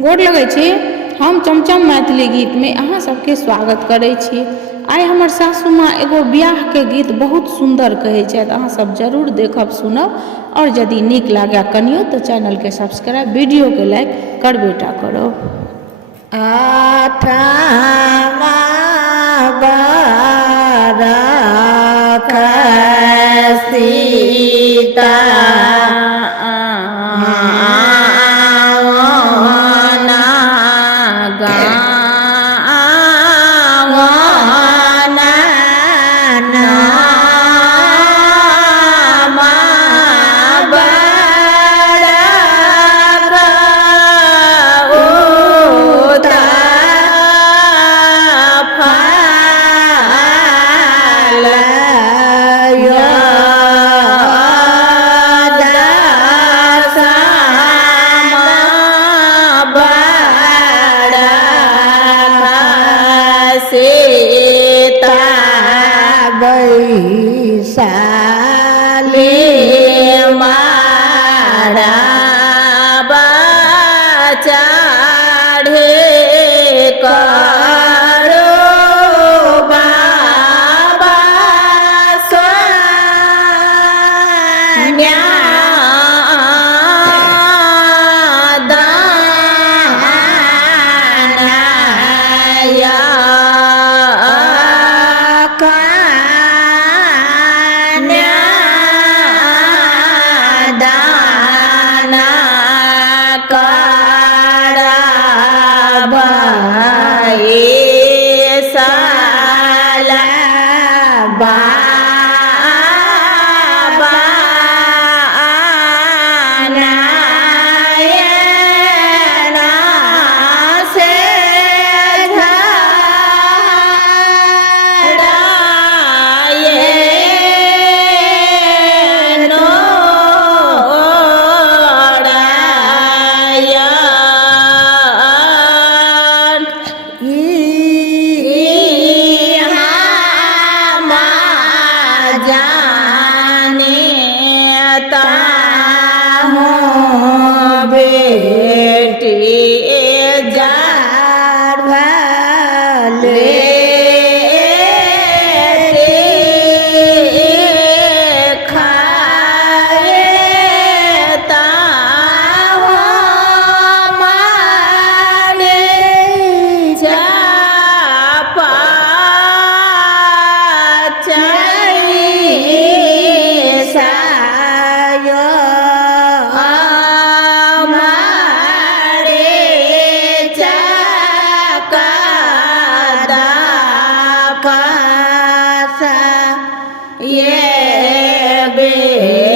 गोर लगै छी। हम चमचम मैथिली गीत में अहाँ सबके स्वागत करै छी। आइ हमर सासू माँ एगो बियाह के गीत बहुत सुंदर कहै छथि, अहाँ सब जरूर देखब सुनब और यदि नीक लागे कनियो तो चैनल के सब्सक्राइब, वीडियो के लाइक करबेटा करब। आठमा बरख सीता सीता बैसाले मारा चढ़े करो बाबा स्वाम्या बेटी जार भले खाए ताहो माने जापा ये बे